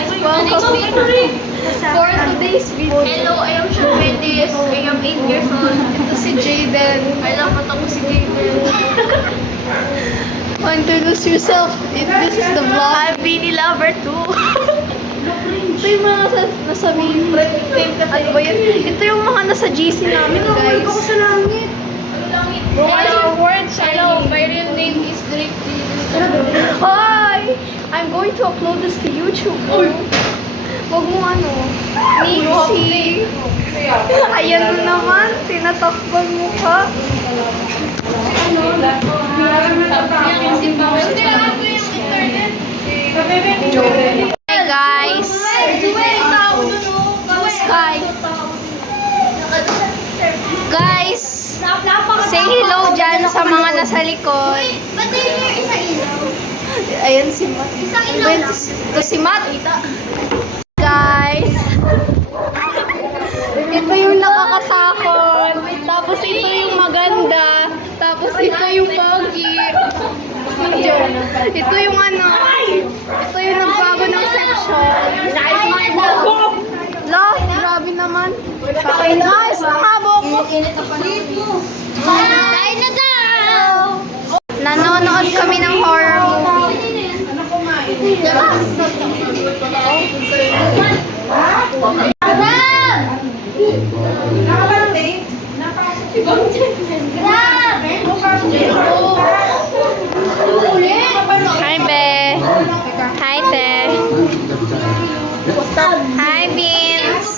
Welcome for today's video. Hello, I am Shubedis. I am 8 years old. Ito si Jaden. Alam mo ako si Jaden. Introduce yourself. This is the vlog. I'm Beanie Lover too. Ito yung mga nasa private time kasi. Ano ba yun? Ito yung mga nasa GC namin, guys. Ako sa langit. Hello, hello. My real name is Drake. Hi! I'm going to upload this to YouTube. Huwag mo ano. Nixie. Ayan mo naman. Tinatakban mo ka. Hi guys. Sky. Guys, say hello dyan sa mga nasa likod. Ayan si Matt. Ito si Matt. Guys, Ito yung nakakasakot. Tapos ito yung maganda. Tapos ito yung pogi. Ito yung ano. Ito yung nagbago ng section. La, grabe naman. Guys, nakabo ko. kain na daw. Nanonood kami ng horror movie. Hi, Be. Hi, Te. Hi, Vince.